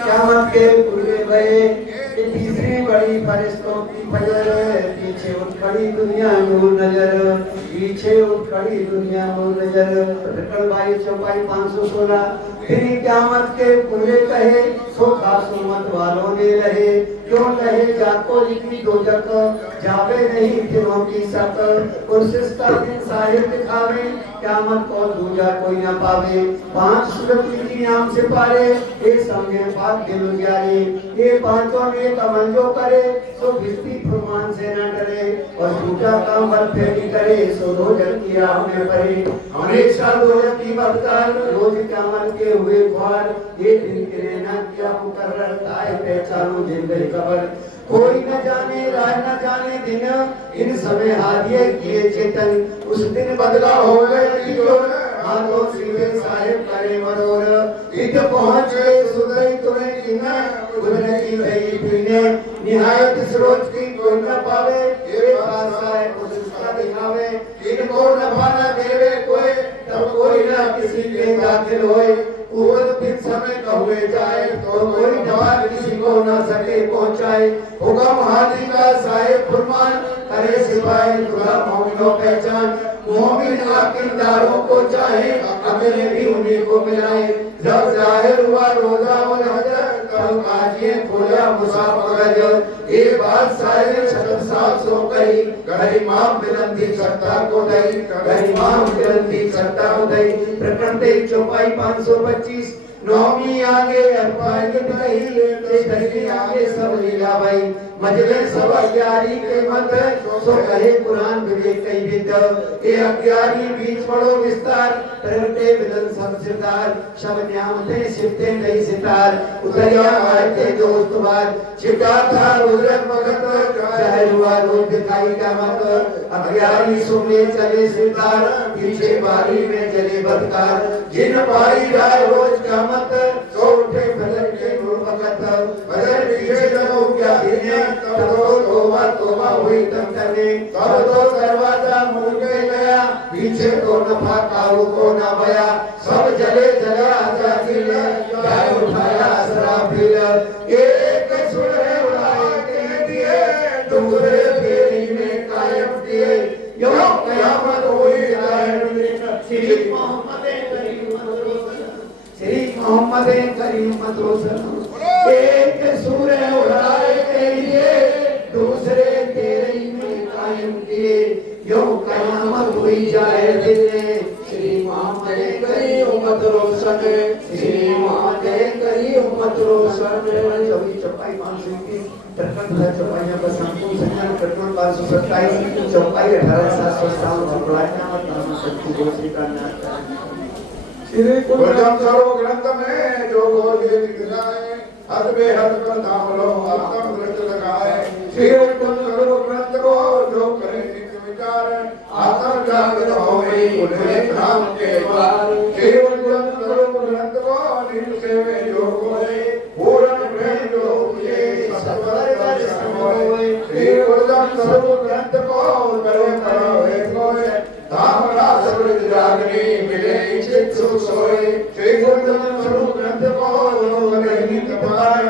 क़यामत के पूरे भये कि तीसरी बड़ी फरिश्तों की फजर पीछे उठ खड़ी दुनिया नूर नजर पीछे उठ खड़ी दुनिया नूर नजर रकड़ भाई चौपाई 516 फिर क़यामत के पूरे कहे सो खासो मत वालों ने रहे क्यों कहे जाको लिखी दो जक जावे नहीं फिरों की सक और सिस्ता दिन साहिब दिखावे क़यामत को दूजा कोई न पावे 5 सूरत की नाम से पारे ये संगे बात दिल जारे ये पांचों में तमंजो करे सो भिस्ती फरमान से न डरे और झूठा काम पर फेरी करे सो दोजख की आग में पड़े हमेशा दोजख की बदकार रोज क़यामत के हुए ख्वार ये दिन के रहना क्या मुकर्रर ताए पहचानो जिंदगी कबर कोई न जाने राह न जाने दिन इन समय हादिये किए चेतन उस दिन बदला हो गए जोर हाथों सीधे साहिब करे मरोर इत पहुंच गए सुधई तुम्हें किना गुजरे की गई पीने निहायत सरोज की कोई न पावे ये भाषा है उसका दिखावे इनको न पाना देवे कोई तब कोई न किसी के दाखिल होए उस दिन समय कहुए जाए तो कोई जवाब किसी को न सके पहुंचाए हुक्म हाजी का साहिब फरमान करे सिपाही खुदा मोमिनों पहचान मोमिन आकिरदारों को चाहे अकेले भी उन्हीं को मिलाए जब जाहिर हुआ रोजा और हज तब काजिए खोला मुसाफिर ये बात सारे 66 सो कही गरिमाम बिलंदी सत्ता को दई गरिमाम बिलंदी सत्ता को दई प्रकरण चौपाई 525 नौमी आगे अरपाई कही ले आगे सब लीला भाई मजले सब अग्यारी के मत सो कहे कुरान विवेक कई विद ये अग्यारी बीच पड़ो विस्तार प्रगटे बिलन सब सिरदार शब न्यामते सिरते कई सितार उतरिया आए दोस्त बार छिटा था उजरत वक्त जाहिर हुआ रोज दिखाई का मत अग्यारी सुनने चले सिरदार पीछे बारी में चले बदकार जिन पाई राय रोज का मत सो उठे फजर के नूर वक्त फजर पीछे जब क्या दिन तब तो तौबा हुई तब तने तब तो दरवाजा मुड़ गया पीछे तो नफा काबू को न बया सब जले जला जाकिल जाए उठाया असराफिल एक सुरे उड़ाए के दिए दूसरे फेरी में कायम किए यो क़यामत हुई श्री मोहम्मद करीम एक सूरे उड़ाए के लिए दूसरे तेरे में कायम किए यो क़यामत हुई जाए दिन श्री मोहम्मद करीम उम्मत रोशन श्री मोहम्मद करीम उम्मत रोशन चौकी चौपाई 521 प्रकरण चौपाई पर संपूर्ण संख्या प्रकरण 527 चौपाई 18757 बुलाना नाम सच्ची गोत्री का नाम श्री गुरजम सर्व ग्रंथ में जो गोरे दिखाए हद बेहद पर नाम लो आत्म दृष्ट लगाए श्री गुरजम सर्व ग्रंथ को जो करे नित्य विचार आत्म जागृत होवे उन्हें नाम के द्वार श्री गुरजम सर्व ग्रंथ को नित्य सेवे जो कोई पूर्ण प्रेम जो किए सत्वर दर्शन होए श्री गुरजम सर्व ग्रंथ को करे पढ़े कोई धामरा सर्व जागनी मिले चित सोए श्री गुरजन स्वरूप ग्रंथ को लोग नहीं तपाए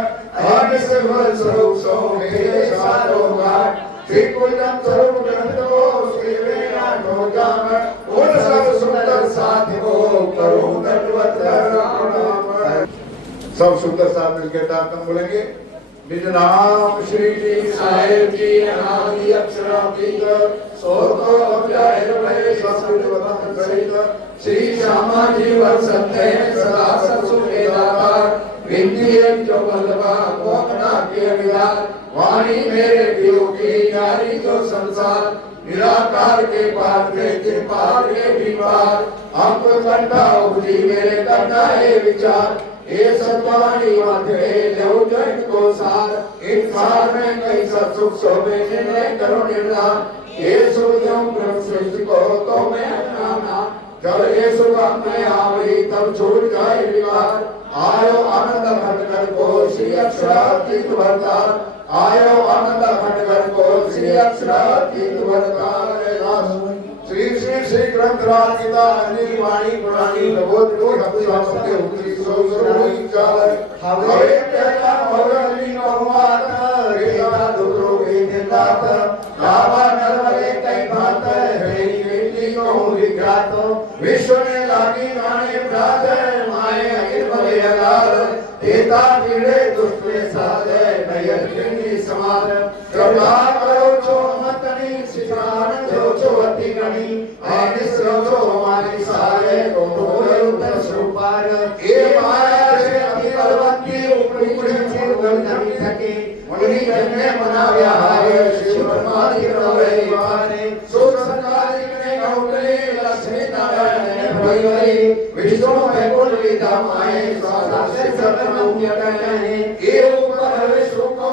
आगे से वर स्वरूप सो मेरे साथों घाट श्री गुरजन स्वरूप ग्रंथ को सेवे आठों जान उन सब सुंदर साथ को करो दंडवत राम सब सुंदर साथ मिलकर तातम बोलेंगे निज नाम श्री जी साहिब जी अनादि अक्षरातीत सोतो अव्याय भय संस्कृत वतन सहित श्री श्यामा जी वर सत्य सदा सत्सु के दातार विनती है जो बलवा मोहना के विदार वाणी मेरे दियो की यारी जो संसार निराकार के पार के कृपा के विपार अंक कंठा उपजी मेरे करना है विचार ये सत्वाणी माथे लेव जन को सार इन सार में कई सब सुख शोभे निर्णय करो निर्धार ये सुखम ब्रह्म सृष्टि को तो मैं अपनाना जब ये सुखम में आवरी तब छूट जाए विकार आयो आनंद भटकर को श्री अक्षरातीत भरतार आयो आनंद भटकर को श्री अक्षरातीत भरतार श्री श्री ग्रंथराज गीता अंजलि वाणी पुराणी भगवत को हबुसामते उतरी सोसरोई चाल हवे तेरा भगवती नौवात रेता दुरो वेदनाथ लावा नरवरे कई बात हेरी बेटी को विख्यात विश्व में लागी गाने प्रात माए अखिल भले अगार देता पीड़े दुष्ट में साधे नयन किन्नी समार कृपा करो छो मतनी सिखान दो छो अति गणी आनिस रखो हमारी सारे को उतर सुपार ये माया से अति बलवंती उपरी से गंधमी थके मुनि जन्मे मनाव्या हारे शिव परमाधि रवे मारे सो संगारी ने गौतले लक्ष्मी नारायण ने भगवती विष्णु में कुल विदा माए साक्षात सकल मुक्ति ये ऊपर विष्णु को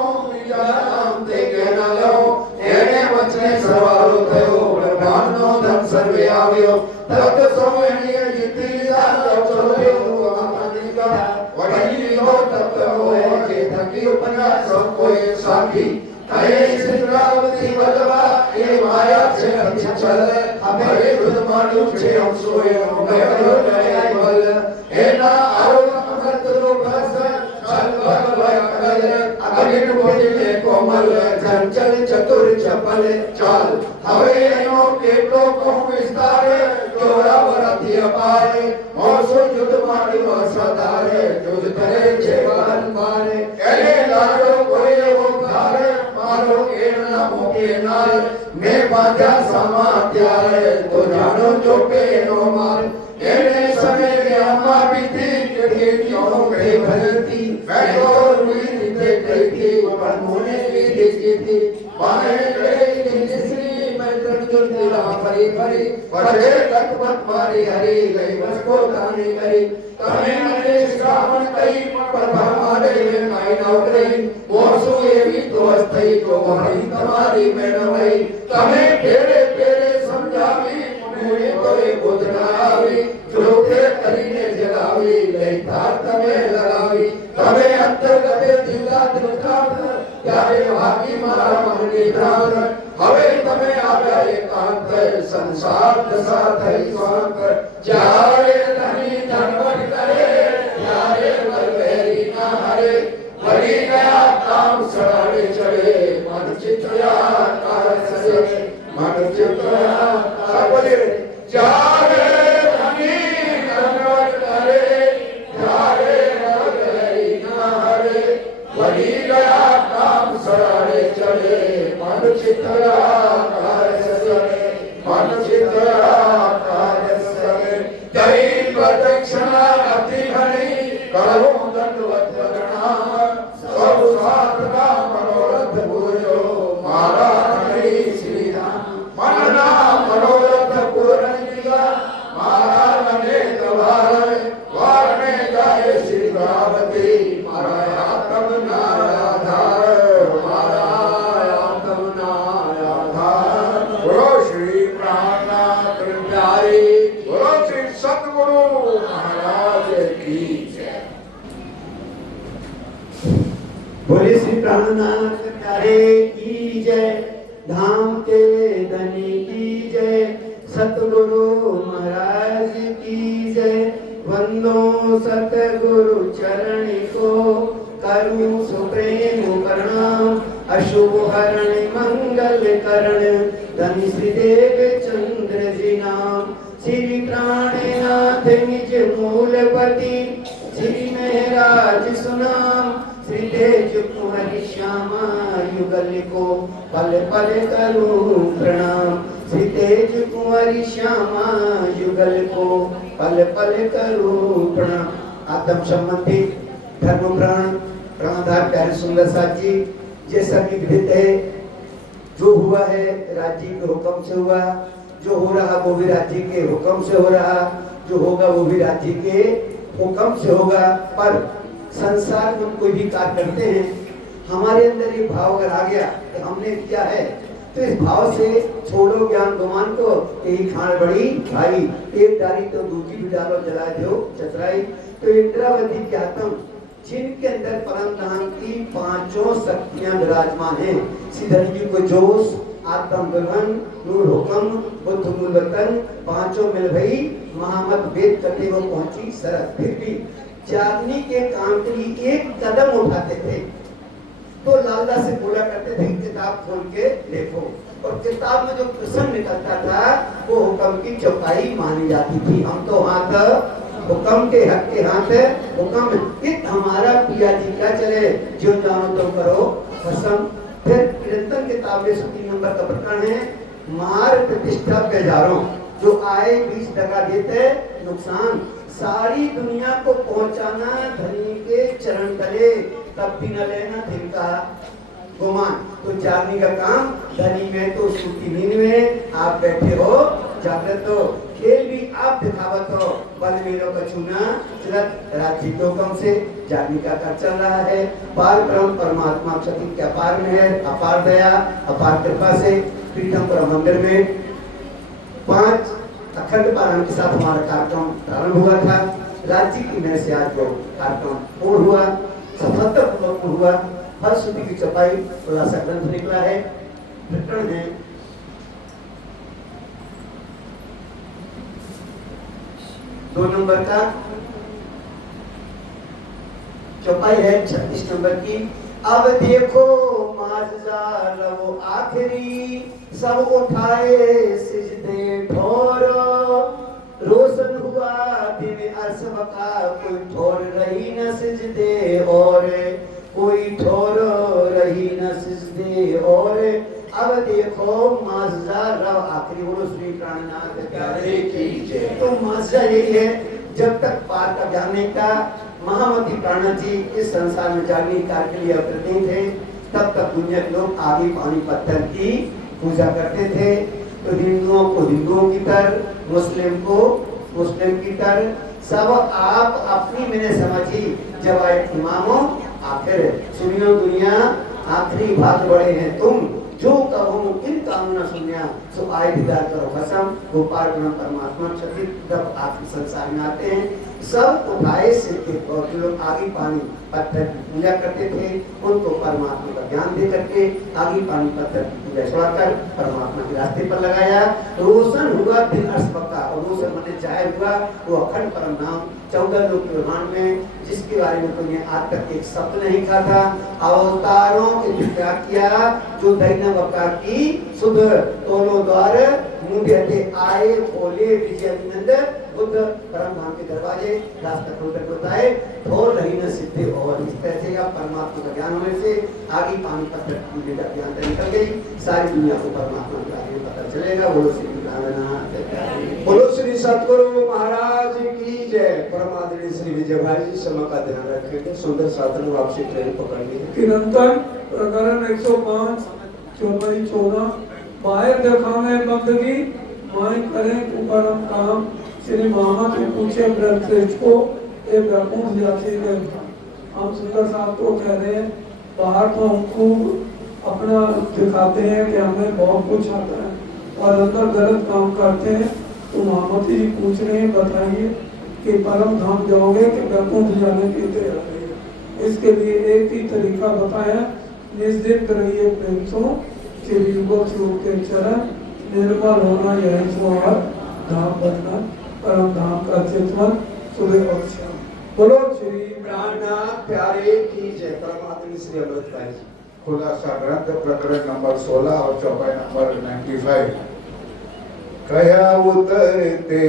नाम ते कहना लो एने वचने सर्वारो थयो ब्रह्मांडो धन सर्वे आव्यो तत् सोमणीय जिति दान चोरे आत्मिका वड़ी लो तत् होए जे थकी उपन्यास कोई साखी कहे सिद्धावती बलवा ये माया से चल हमारे रुद मानु छे हम सोए गयो नया बल हे ना आरो मगत रो बस चल भगवान कल अगिन बोले कोमल चंचल चतुर चपल चाल हवे नो केलो को विस्तार जोरा बरती अपारे मौसो युद्ध मारी सदारे युद्ध करे जेवान मारे एले लाडो कोई वो खारे मारो के ना मोके नाल मैं बाजा समात्यारे तो जानो जो के नो मार एने समय के अम्मा बीती के क्यों के भरती बैठो रुई निते कहती पर मोने की देखी थी माने रे जिसरी मैं तंजो तेरा परी परी पढ़े तक मत मारी हरी गई बस को ताने करी तमे मने श्रावण कई पर हमारे में नाई नौकरी मोसु ये भी तो अस्थई को हरी तुम्हारी में नवई तमे तेरे तेरे समझावी मुझे तोरे बुझनावी जोते करीने जगावी लेतार तमे लगावी तमे अंतर्गत दिला दुखात यारे भागी मारा मननी प्राण हवे तमे आव्या एकांत संसार दशा थई स्वांत जारे धनी धनवट करे यारे मरवेरी ना हरे भरी गया काम सरारे चढ़े मन चित्तया कार सरे मन चित्तया सबले जारे धनी धनवट करे यारे मरवेरी ना हरे भरी गया काम सरारे चढ़े मन चित्तया कार सरे मन चित्तया कार सरे दई प्रदक्षिणा अति घनी करो दंडवत प्रणाम सब साथ का मनोरथ पूरो मारा हरि श्री राम मन नाम मनोरथ पूर्ण किया मारा नने द्वार द्वार में जाए श्री रावती मारा आत्म नाराधार मारा आत्म नाराधार बोलो श्री प्राणनाथ प्यारी बोलो श्री सतगुरु महाराज की बोले श्री प्राणनाथ प्यारे की जय धाम के धनी की जय सतगुरु महाराज की जय वंदो सतगुरु चरण को करूं सुप्रेम प्रणाम अशुभ हरण मंगल करण धनी श्री देव चंद्र जी नाम श्री प्राणनाथ निज मूलपति श्री महराज सुनाम श्री तेज कुंवरी श्यामा युगल को पल पल करूं प्रणाम श्री तेज कुंवरी श्यामा युगल को पल पल करूं प्रणाम आत्म संबंधी धर्म प्राण प्राणधार प्यारे सुंदर साथ जी ये सभी विदित है जो हुआ है राज्य के हुक्म से हुआ जो हो रहा वो भी राज्य के हुक्म से हो रहा जो होगा वो भी राज्य के हुक्म से होगा पर संसार में कोई भी कार्य करते हैं हमारे अंदर ये भाव अगर आ गया कि हमने किया है तो इस भाव से छोड़ो ज्ञान गुमान को यही खान बड़ी भाई एक डाली तो दूसरी भी डालो जला दो चतराई तो इंद्रावती के आत्म जिनके अंदर परम धाम की पांचों शक्तियां विराजमान हैं श्रीधर जी को जोश आदम दुल्हन नूर हुक्म बुद्ध मूल वतन पांचों मिल भई महामत वेद कटे वो पहुंची सरस। फिर भी जागनी के काम के लिए एक कदम उठाते थे तो लाला से बोला करते थे किताब खोल के देखो, और किताब में जो प्रश्न निकलता था वो हुक्म की चौपाई मानी जाती थी। हम तो हाथ हुक्म के हक के हाथ है, हुक्म इत हमारा पिया जी क्या चले जो जानो तो करो कसम। फिर कीर्तन किताब में 3 नंबर का प्रकरण है मार प्रतिष्ठा बेजारों जो आए 20 टका देते नुकसान, सारी दुनिया को पहुंचाना धनी के चरण तले तब भी न लेना दिन का गुमान। तो जागने का काम धनी में तो सूती नींद में आप बैठे हो जागृत हो, खेल भी आप दिखावत हो बलवीरों का चूना चलत राज्य तो कम से जागने का कर चल रहा है। पार ब्रह्म परमात्मा शक्ति के अपार में है, अपार दया अपार कृपा से पीठम पर मंदिर में 5 अखंड पारण के साथ हमारा कार्यक्रम प्रारंभ हुआ था। राज्य की मेहनत से आज वो कार्यक्रम पूर्ण हुआ, सफलतापूर्वक पूर्ण हुआ। हर सूती की चपाई खुलासा ग्रंथ निकला है, प्रकरण है 2 नंबर का, चौपाई है 36 नंबर की। अब देखो माज़ा लो आखिरी सब उठाए सिजदे ठोरो, रोशन हुआ दिन असब का कोई ठोर रही न सिजदे और कोई ठोर रही न सिजदे और। अब देखो माज़ा लो आखिरी बोलो श्री प्राणनाथ प्यारे की जय। तो माज़ा यही है जब तक पार का जानने का महामती प्राणा जी इस संसार में जागने कार्य के लिए अवतरते थे तब तक दुनिया के लोग आगे पानी पत्थर की पूजा करते थे। तो हिंदुओं को हिंदुओं की तरह, मुस्लिम को मुस्लिम की तरह, सब आप अपनी मैंने समझी जब आए इमामों आखिर सुनियो दुनिया आखिरी भाग बड़े हैं तुम जो कहो इन कामना सुनिया सो आए विदार करो कसम। गोपाल परमात्मा शक्ति जब आप संसार में आते हैं सब उठाए सिर और जो लोग आगे पानी पत्थर की पूजा करते थे उनको परमात्मा का ज्ञान दे करके आगे पानी पत्थर की पूजा छोड़कर परमात्मा के रास्ते पर लगाया। रोशन हुआ दिन अस्पका और रोशन मैंने जाहिर हुआ वो अखंड परम नाम 14 लोक ब्रह्मांड में जिसके बारे में तुमने आज तक एक शब्द नहीं कहा था। अवतारों के विचार किया जो दैना वकार की सुध तोलो द्वार मुंडे आए खोले विजयानंद बुद्ध परम धाम के दरवाजे रास्ता खोलकर बताए थोर रही न सिद्धि। और इस तरह से आप परमात्मा का ज्ञान होने से आगे पानी पत्थर की पूजा का ज्ञान निकल गई, सारी दुनिया को परमात्मा के बारे में पता चलेगा। बोलो श्री प्राणनाथ, बोलो श्री सतगुरु महाराज की जय। परमादरणीय श्री विजय भाई जी समय का ध्यान रखेंगे, सुंदर साधन आपसे ट्रेन पकड़नी है। निरंतर प्रकरण 105 चौपाई 14 बाहर दिखावे बंदगी माई करें तू परम काम। श्री महामत पूछे ब्रह्मश्रेष्ठ को ये व्याकुल जाति है। हम सुंदर साहब को कह रहे हैं बाहर तो हम खूब अपना दिखाते हैं कि हमें बहुत कुछ आता है और अंदर गलत काम करते हैं। तो महामत जी पूछ रहे हैं बताइए कि परम धाम जाओगे कि व्याकुल जाने की तैयारी है। इसके लिए एक ही तरीका बताया, निश्चित रहिए प्रेम सो श्री युगों के चरण निर्मल होना यही स्वार धाम बनना परम धाम का चिंतन सुबह और शाम। बोलो श्री प्राणनाथ प्यारे की जय। परमात्मा श्री अमृत भाई जी खुलासा ग्रंथ प्रकरण नंबर 16 और चौपाई नंबर 95। कया उतरते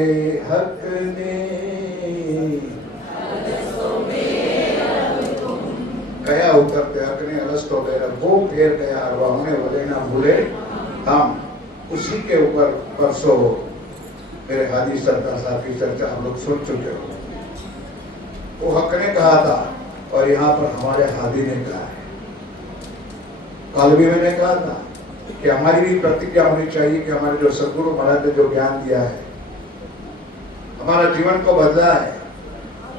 हक ने कया उतरते हक ने अलस्तो गया वो फेर गया अरवा होने वाले ना भूले हम। उसी के ऊपर परसों मेरे हादी सरकार साहब की चर्चा हम लोग सुन चुके हो। वो हक ने कहा था और यहाँ पर हमारे हादी ने कहा है। कल भी मैंने कहा था कि हमारी भी प्रतिज्ञा होनी चाहिए कि हमारे जो सदगुरु महाराज ने जो ज्ञान दिया है हमारा जीवन को बदला है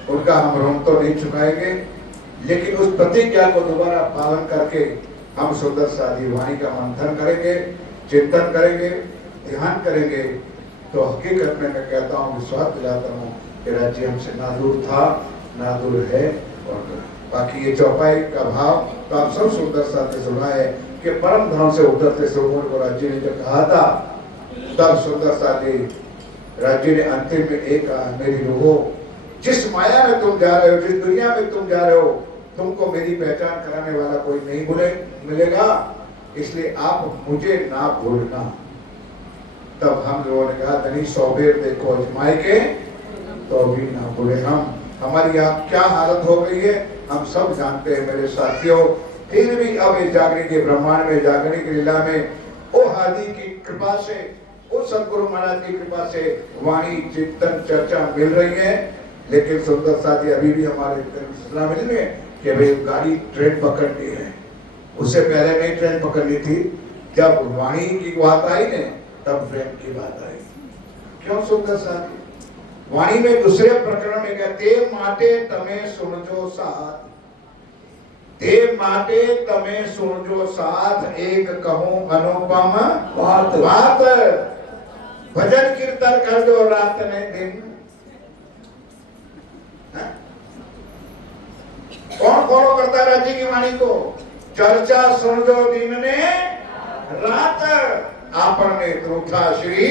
उनका हम ऋण तो नहीं चुकाएंगे, लेकिन उस प्रतिज्ञा को दोबारा पालन करके हम सुंदर साधी वाणी का मंथन करेंगे, चिंतन करेंगे, ध्यान करेंगे। तो हकीकत में मैं कहता हूँ, विश्वास दिलाता हूँ कि राज्य हमसे ना दूर था ना दूर है। और बाकी ये चौपाई का भाव तो आप सब सुंदर साथ सुना है कि परम धाम से उतरते समय को राज्य ने जब कहा था, तब सुंदर सा जी राज्य ने अंतिम में एक कहा, मेरी रूहो, जिस माया में तुम जा रहे हो, जिस दुनिया में तुम जा रहे हो, तुमको मेरी पहचान कराने वाला कोई नहीं मिलेगा, इसलिए आप मुझे ना भूलना। तब हम लोगों ने कहा, धनी 100 बेर देखो अजमाए के तो भी ना भूले। हमारी यहाँ क्या हालत हो गई है हम सब जानते हैं मेरे साथियों। फिर भी अब इस जागरण के ब्रह्मांड में, जागरण की लीला में ओ हादी की कृपा से, ओ सदगुरु महाराज की कृपा से वाणी चिंतन चर्चा मिल रही है। लेकिन सुंदर साथी अभी भी हमारे सूचना मिली है कि भाई गाड़ी ट्रेन पकड़नी है। उससे पहले नहीं ट्रेन पकड़नी थी, जब वाणी की बात आई ने तब ट्रेन की बात आई। क्यों सुंदर साथी? वाणी में दूसरे प्रकरण में कहते, माटे तमे सुनजो साथ, ते माटे तमे सुनजो साथ, एक कहूं अनुपम बात, भजन कीर्तन कर दो रात ने दिन। कौन फॉलो करता है राज्य की वाणी को? चर्चा सुन जो दिन ने रात, आपने त्रुठा श्री।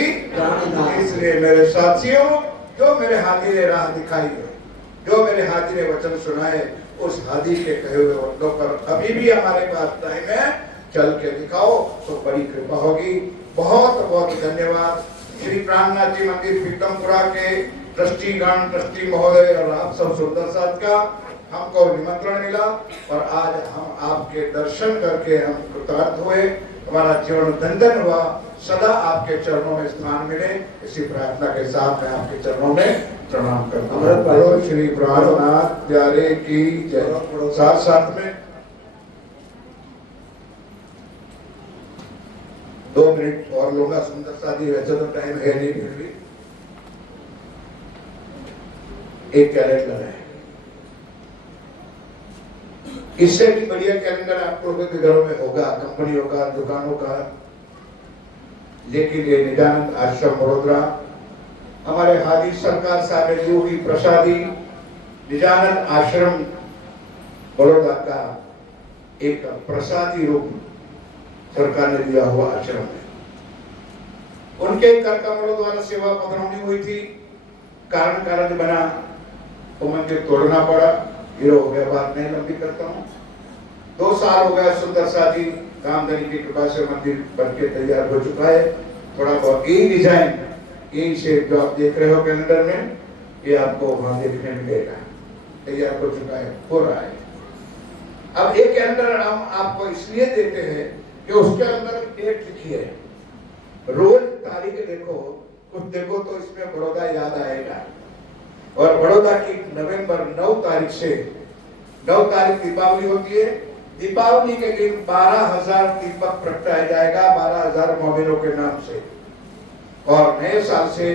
इसलिए मेरे साथियों, जो मेरे हाथी ने राह दिखाई है, जो मेरे हाथी ने वचन सुनाए, उस हाथी के कहे हुए वचनों पर अभी भी हमारे पास टाइम है, चल के दिखाओ तो बड़ी कृपा होगी। बहुत बहुत धन्यवाद श्री प्राणनाथ जी मंदिर पीतमपुरा के ट्रस्टीगण, ट्रस्टी महोदय और आप सब सुंदर साथ का हमको निमंत्रण मिला और आज हम आपके दर्शन करके हम कृतार्थ हुए। हमारा जीवन धन्य हुआ, सदा आपके चरणों में स्थान मिले, इसी प्रार्थना के साथ मैं आपके चरणों में प्रणाम करता हूँ। श्री प्राणनाथ प्यारे की जय। साथ साथ में 2 मिनट और लूंगा सुंदर साथी, वैसे तो टाइम है नहीं, फिर भी एक कैलेंडर है, इससे भी बढ़िया कैलेंडर आप लोगों के घरों में होगा, कंपनियों का, दुकानों का। लेकिन ये निजानंद आश्रम वडोदरा, हमारे हादी सरकार साहब ने जो भी प्रसादी निजानंद आश्रम वडोदरा का एक प्रसादी रूप सरकार ने दिया हुआ आश्रम है। उनके कर कमलों द्वारा सेवा पधरावनी हुई थी, कारण बना तो मंदिर तोड़ना पड़ा। ये हो गया, बात नहीं लंबी करता हूँ। 2 साल हो गया, सुंदर साथी कामधनी की कृपा से मंदिर बनके तैयार हो चुका है। थोड़ा बहुत यही डिजाइन, यही शेप जो आप देख रहे हो कैलेंडर में, ये आपको वहां देखने मिलेगा, तैयार हो चुका है, हो रहा है। अब एक कैलेंडर हम आपको इसलिए देते हैं कि उसके अंदर डेट लिखी है, रोज तारीख देखो, कुछ देखो तो इसमें बड़ौदा याद आएगा। और बड़ौदा की नवंबर 9 तारीख से 9 तारीख दीपावली होती है। दीपावली के दिन 12,000 दीपक प्रगटाया जाएगा, 12,000 मोमिनों के नाम से। और नए साल से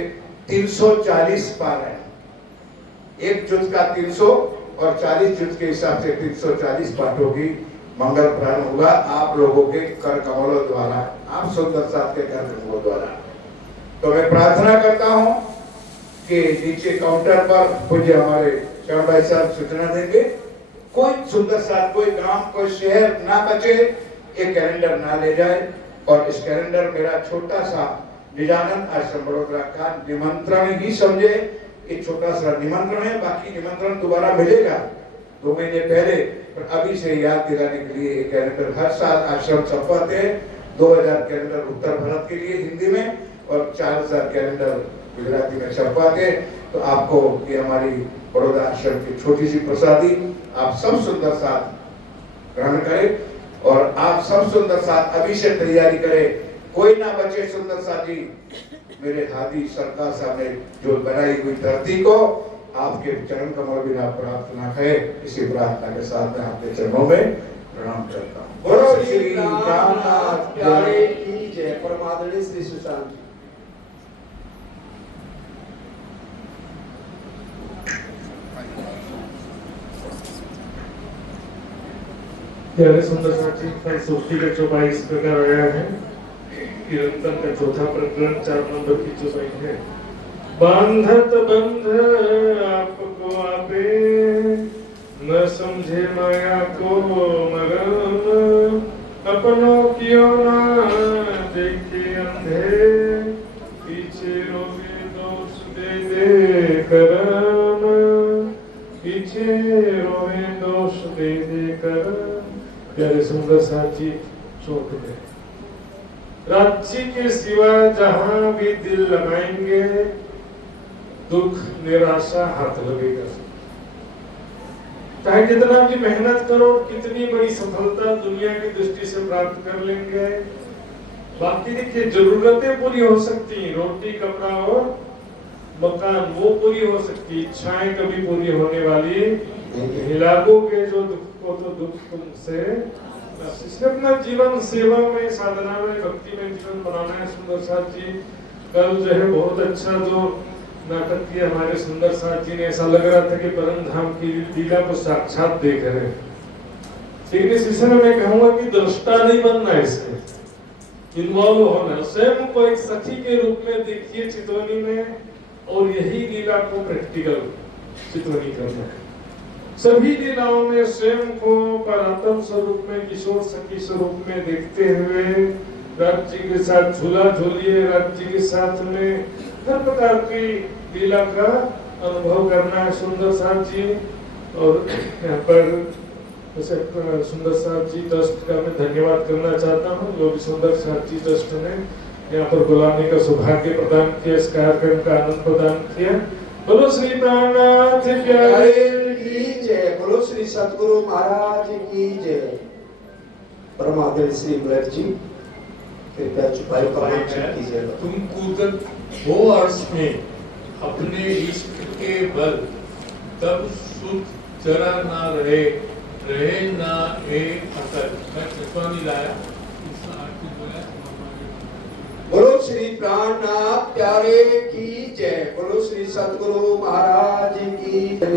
340 पारायण, एक जुज का 300 और 40 जुज के हिसाब से 340 पाठों की मंगल प्रारंभ होगा आप लोगों के कर कमलों द्वारा, आप सुंदर साथ के कर कमलों द्वारा। तो मैं प्रार्थना करता हूं कि नीचे काउंटर पर पूज्य हमारे चरण भाई साहब सूचना देंगे, कोई सुंदर साथ, कोई गांव, कोई शहर ना बचे, एक कैलेंडर ना ले जाए। और इस कैलेंडर मेरा छोटा सा निजानंद आश्रम वडोदरा का निमंत्रण ही समझे, एक छोटा सा निमंत्रण है, बाकी निमंत्रण दोबारा मिलेगा 2 महीने पहले। पर अभी से याद दिलाने के लिए एक कैलेंडर हर साल आश्रम छपवाते हैं। 2000 कैलेंडर उत्तर भारत के लिए हिंदी में और 4000 कैलेंडर गुजराती में छपवाते। तो आपको ये हमारी बड़ौदा आश्रम की छोटी सी प्रसादी आप सब सुंदर साथ ग्रहण करें और आप सब सुंदर साथ अभी से तैयारी करें, कोई ना बचे सुंदर साथी। मेरे हादी सरकार साहब ने जो बनाई हुई धरती को आपके चरण कमल बिना प्राप्त ना है, इसी प्रार्थना के साथ मैं आपके चरणों में प्रणाम करता हूँ। बोलो श्री रामनाथ प्यारे की जय। परमादरणीय श्री सुशांत प्यारे सुंदर साथी, फलसुफ्ती का चौपाई इस प्रकार आया है। कीर्तन का चौथा प्रकरण 4 नंबर की चौपाई है। बांधत बंध आपको आपे, न समझे माया को मरम, अपनों क्यों ना देखे अंधे, पीछे रोवे दोष दे दे करम, पीछे रोवे दोष दे दे करम। प्यारे सुंदर साथ जी चौक में राज्य के सिवा जहां भी दिल लगाएंगे दुख निराशा हाथ लगेगा। चाहे कितना भी मेहनत करो, कितनी बड़ी सफलता दुनिया की दृष्टि से प्राप्त कर लेंगे, बाकी देखिए जरूरतें पूरी हो सकती हैं, रोटी कपड़ा और मकान वो पूरी हो सकती, इच्छाएं कभी पूरी होने वाली नहीं। लागोगे जो दुख को तो दुख तुमसे, इसलिए अपना जीवन सेवा में, साधना में, भक्ति में जीवन बनाना है। सुंदर साथ जी कल जो है बहुत अच्छा जो नाटक किया हमारे सुंदर साथ जी ने, ऐसा लग रहा था कि परम धाम की लीला को साक्षात देख रहे हैं। लेकिन इस विषय में मैं कहूंगा कि दृष्टा नहीं बनना है, इसमें इन्वॉल्व होना, स्वयं को एक सखी के रूप में देखिए चितवनी में, और यही लीला को प्रैक्टिकल चितवनी करना है। सभी लीलाओं में स्वयं को परात्म स्वरूप में, किशोर सखी स्वरूप में देखते हुए राज्य के साथ झूला झूलिए, राज्य के साथ में हर प्रकार की लीला का अनुभव करना है। सुंदर साथ जी और यहाँ पर जैसे सुंदर साथ जी ट्रस्ट का मैं धन्यवाद करना चाहता हूँ, जो भी सुंदर साथ जी ट्रस्ट ने यहाँ पर बुलाने का सौभाग्य प्रदान किया, इस कार्यक्रम का आनंद प्रदान किया। बोलो श्री प्राणनाथ प्यारे की जय, बोलो श्री सतगुरु महाराज की जय। परमादेव श्री ब्लड जी कृपया चुपाई प्रमाण कीजिए। तुम कूदत हो अर्श में अपने इष्ट के बल, तब सुख जरा ना रहे, रहे ना ए अकल। मैं चितवनी लाया, बोलो श्री प्राणनाथ प्यारे की जय, बोलो श्री सतगुरु महाराज की जय।